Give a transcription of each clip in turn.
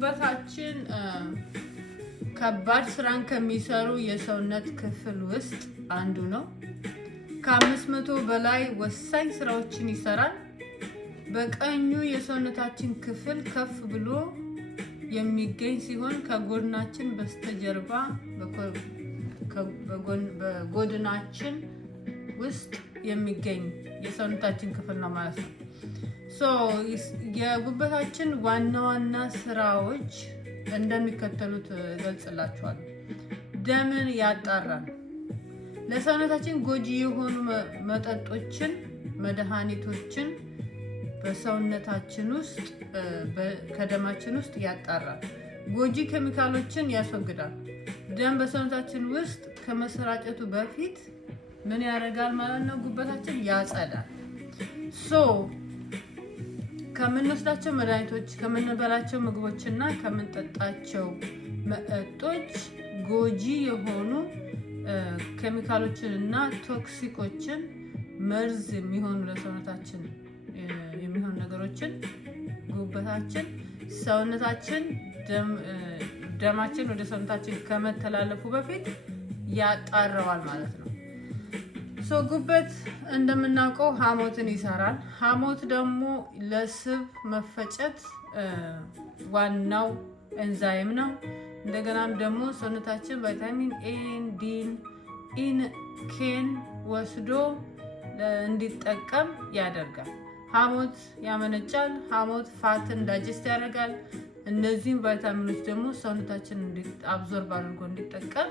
ጉበታችን ከባድ ስራን ከሚሰሩ የሰውነት ክፍል ውስጥ አንዱ ነው። ከ500 በላይ ወሳኝ ስራዎችን ይሰራል። በቀኙ የሰውነታችን ክፍል ከፍ ብሎ የሚገኝ ሲሆን ከጎድናችን በስተጀርባ በጎድናችን ውስጥ የሚገኝ የሰውነታችን ክፍል ነው ማለት ነው። የጉበታችን ዋና ዋና ስራዎች እንደሚከተሉት ገልጽላችኋለሁ። ደምን ያጣራል። ለሰውነታችን ጎጂ የሆኑ መጠጦችን፣ መድኃኒቶችን በሰውነታችን ውስጥ ከደማችን ውስጥ ያጣራል። ጎጂ ኬሚካሎችን ያስወግዳል። ደም በሰውነታችን ውስጥ ከመሰራጨቱ በፊት ምን ያደርጋል ማለት ነው? ጉበታችን ያጸዳል። ከምንወስዳቸው መድኃኒቶች፣ ከምንበላቸው ምግቦችና ከምንጠጣቸው መጠጦች ጎጂ የሆኑ ኬሚካሎችንና ቶክሲኮችን መርዝ የሚሆኑ ለሰውነታችን የሚሆኑ ነገሮችን ጉበታችን ሰውነታችን ደማችን ወደ ሰውነታችን ከመተላለፉ በፊት ያጣራዋል ማለት ነው። ጉበት እንደምናውቀው ሐሞትን ይሰራል። ሐሞት ደግሞ ለስብ መፈጨት ዋናው ኤንዛይም ነው። እንደገናም ደግሞ ሰውነታችን ቫይታሚን ኤን፣ ዲን፣ ኢን፣ ኬን ወስዶ እንዲጠቀም ያደርጋል። ሐሞት ያመነጫል። ሐሞት ፋትን ዳይጀስት ያደርጋል። እነዚህም ቫይታሚኖች ደግሞ ሰውነታችን አብዞርብ አድርጎ እንዲጠቀም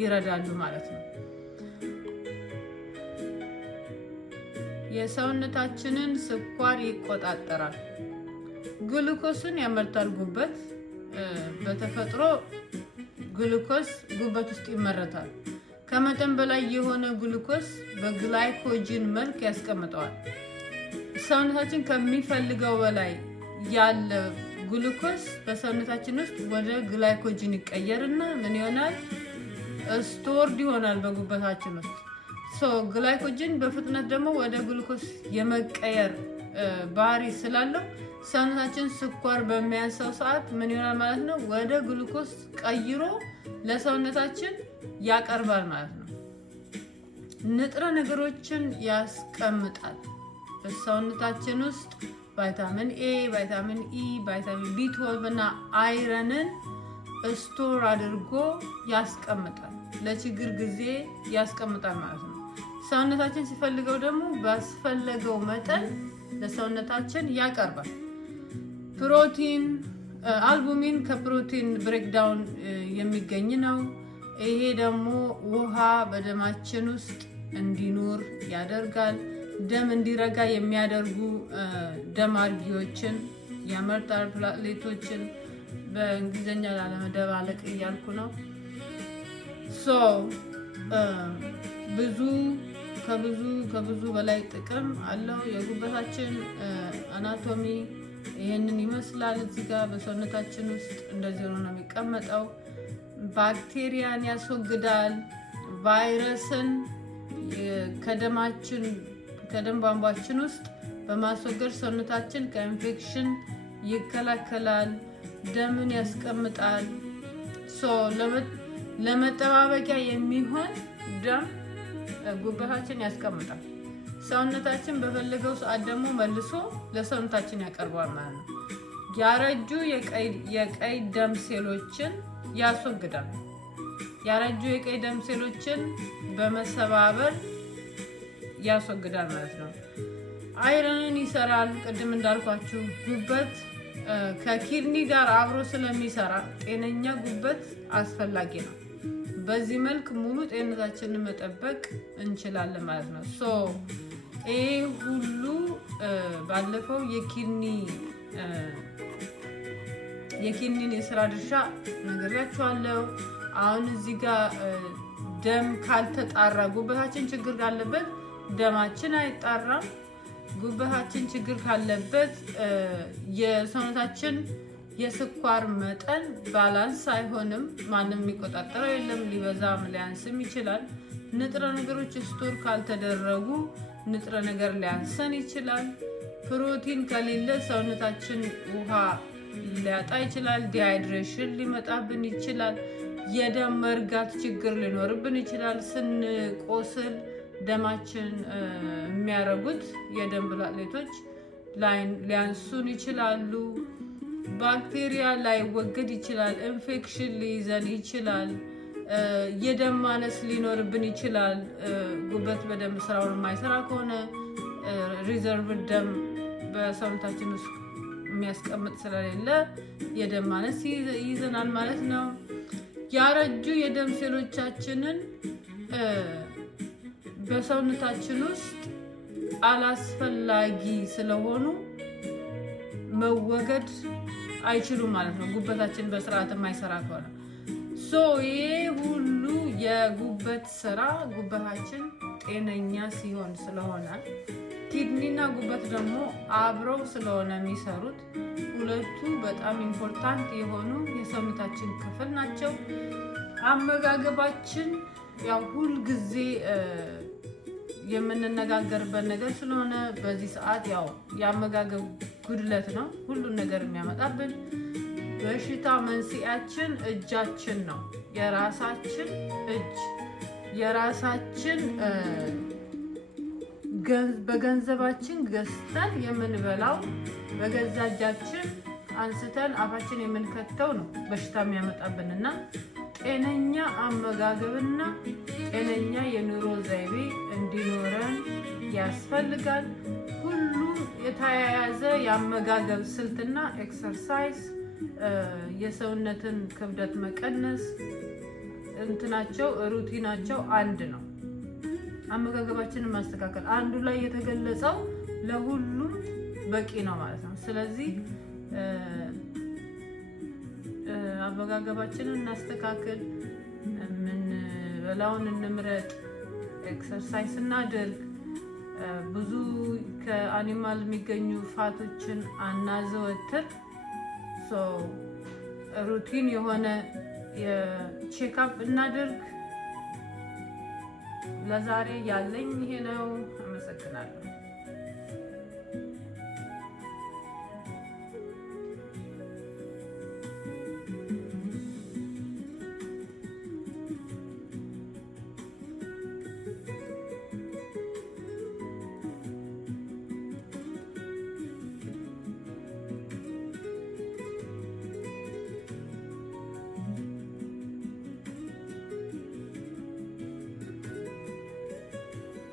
ይረዳሉ ማለት ነው። የሰውነታችንን ስኳር ይቆጣጠራል። ግሉኮስን ያመርታል። ጉበት በተፈጥሮ ግሉኮስ ጉበት ውስጥ ይመረታል። ከመጠን በላይ የሆነ ግሉኮስ በግላይኮጅን መልክ ያስቀምጠዋል። ሰውነታችን ከሚፈልገው በላይ ያለ ግሉኮስ በሰውነታችን ውስጥ ወደ ግላይኮጅን ይቀየርና ምን ይሆናል? ስቶርድ ይሆናል በጉበታችን ውስጥ። ግላይኮጅን በፍጥነት ደግሞ ወደ ግሉኮስ የመቀየር ባህሪ ስላለው ሰውነታችን ስኳር በሚያንሰው ሰዓት ምን ይሆናል ማለት ነው? ወደ ግሉኮስ ቀይሮ ለሰውነታችን ያቀርባል ማለት ነው። ንጥረ ነገሮችን ያስቀምጣል። በሰውነታችን ውስጥ ቫይታሚን ኤ፣ ቫይታሚን ኢ፣ ቫይታሚን ቢ12 እና አይረንን ስቶር አድርጎ ያስቀምጣል። ለችግር ጊዜ ያስቀምጣል ማለት ነው። ሰውነታችን ሲፈልገው ደግሞ ባስፈለገው መጠን ለሰውነታችን ያቀርባል። ፕሮቲን፣ አልቡሚን ከፕሮቲን ብሬክዳውን የሚገኝ ነው። ይሄ ደግሞ ውሃ በደማችን ውስጥ እንዲኖር ያደርጋል። ደም እንዲረጋ የሚያደርጉ ደም አርጊዎችን ያመርታል። ፕላትሌቶችን በእንግሊዝኛ ላለመደባለቅ እያልኩ ነው። ከብዙ በላይ ጥቅም አለው። የጉበታችን አናቶሚ ይሄንን ይመስላል። እዚህ ጋር በሰውነታችን ውስጥ እንደዚህ ሆኖ ነው የሚቀመጠው። ባክቴሪያን ያስወግዳል። ቫይረስን ከደም ቧንቧችን ውስጥ በማስወገድ ሰውነታችን ከኢንፌክሽን ይከላከላል። ደምን ያስቀምጣል። ለመጠባበቂያ የሚሆን ደም ጉበታችን ያስቀምጣል። ሰውነታችን በፈለገው ሰዓት ደግሞ መልሶ ለሰውነታችን ያቀርባል ማለት ነው። ያረጁ የቀይ ደም ሴሎችን ያስወግዳል። ያረጁ የቀይ ደም ሴሎችን በመሰባበር ያስወግዳል ማለት ነው። አይረንን ይሰራል። ቅድም እንዳልኳችሁ ጉበት ከኪድኒ ጋር አብሮ ስለሚሰራ ጤነኛ ጉበት አስፈላጊ ነው። በዚህ መልክ ሙሉ ጤንነታችንን መጠበቅ እንችላለን ማለት ነው። ይሄ ሁሉ ባለፈው የኪድኒን የስራ ድርሻ ነግሬያችኋለሁ። አሁን እዚህ ጋር ደም ካልተጣራ ጉበታችን ችግር ካለበት ደማችን አይጣራም። ጉበታችን ችግር ካለበት የሰውነታችን የስኳር መጠን ባላንስ አይሆንም። ማንም የሚቆጣጠረው የለም። ሊበዛም ሊያንስም ይችላል። ንጥረ ነገሮች ስቶር ካልተደረጉ ንጥረ ነገር ሊያንሰን ይችላል። ፕሮቲን ከሌለ ሰውነታችን ውሃ ሊያጣ ይችላል። ዲሃይድሬሽን ሊመጣብን ይችላል። የደም መርጋት ችግር ሊኖርብን ይችላል። ስንቆስል ደማችን የሚያረጉት የደም ፕላትሌቶች ሊያንሱን ይችላሉ። ባክቴሪያ ላይወገድ ይችላል። ኢንፌክሽን ሊይዘን ይችላል። የደም ማነስ ሊኖርብን ይችላል። ጉበት በደንብ ስራውን የማይሰራ ከሆነ ሪዘርቭ ደም በሰውነታችን ውስጥ የሚያስቀምጥ ስለሌለ የደም ማነስ ይይዘናል ማለት ነው። ያረጁ የደም ሴሎቻችንን በሰውነታችን ውስጥ አላስፈላጊ ስለሆኑ መወገድ አይችሉም ማለት ነው። ጉበታችን በስርዓት የማይሰራ ከሆነ ይሄ ሁሉ የጉበት ስራ ጉበታችን ጤነኛ ሲሆን ስለሆነ ኪድኒና ጉበት ደግሞ አብረው ስለሆነ የሚሰሩት ሁለቱ በጣም ኢምፖርታንት የሆኑ የሰውነታችን ክፍል ናቸው። አመጋገባችን ያው ሁል ጊዜ የምንነጋገርበት ነገር ስለሆነ በዚህ ሰዓት ያው የአመጋገብ ጉድለት ነው ሁሉን ነገር የሚያመጣብን። በሽታ መንስኤያችን እጃችን ነው። የራሳችን እጅ የራሳችን በገንዘባችን ገዝተን የምንበላው በገዛ እጃችን አንስተን አፋችን የምንከተው ነው በሽታ የሚያመጣብንና ጤነኛ አመጋገብና ጤነኛ የኑሮ ዘይቤ እንዲኖረን ያስፈልጋል። ሁሉም የተያያዘ የአመጋገብ ስልትና ኤክሰርሳይዝ የሰውነትን ክብደት መቀነስ እንትናቸው ሩቲናቸው አንድ ነው። አመጋገባችንን ማስተካከል አንዱ ላይ የተገለጸው ለሁሉም በቂ ነው ማለት ነው። ስለዚህ አመጋገባችንን እናስተካክል፣ የምንበላውን እንምረጥ፣ ኤክሰርሳይዝ እናድርግ፣ ብዙ ከአኒማል የሚገኙ ፋቶችን አናዘወትር። ሩቲን የሆነ የቼክአፕ እናድርግ። ለዛሬ ያለኝ ይሄ ነው። አመሰግናለሁ።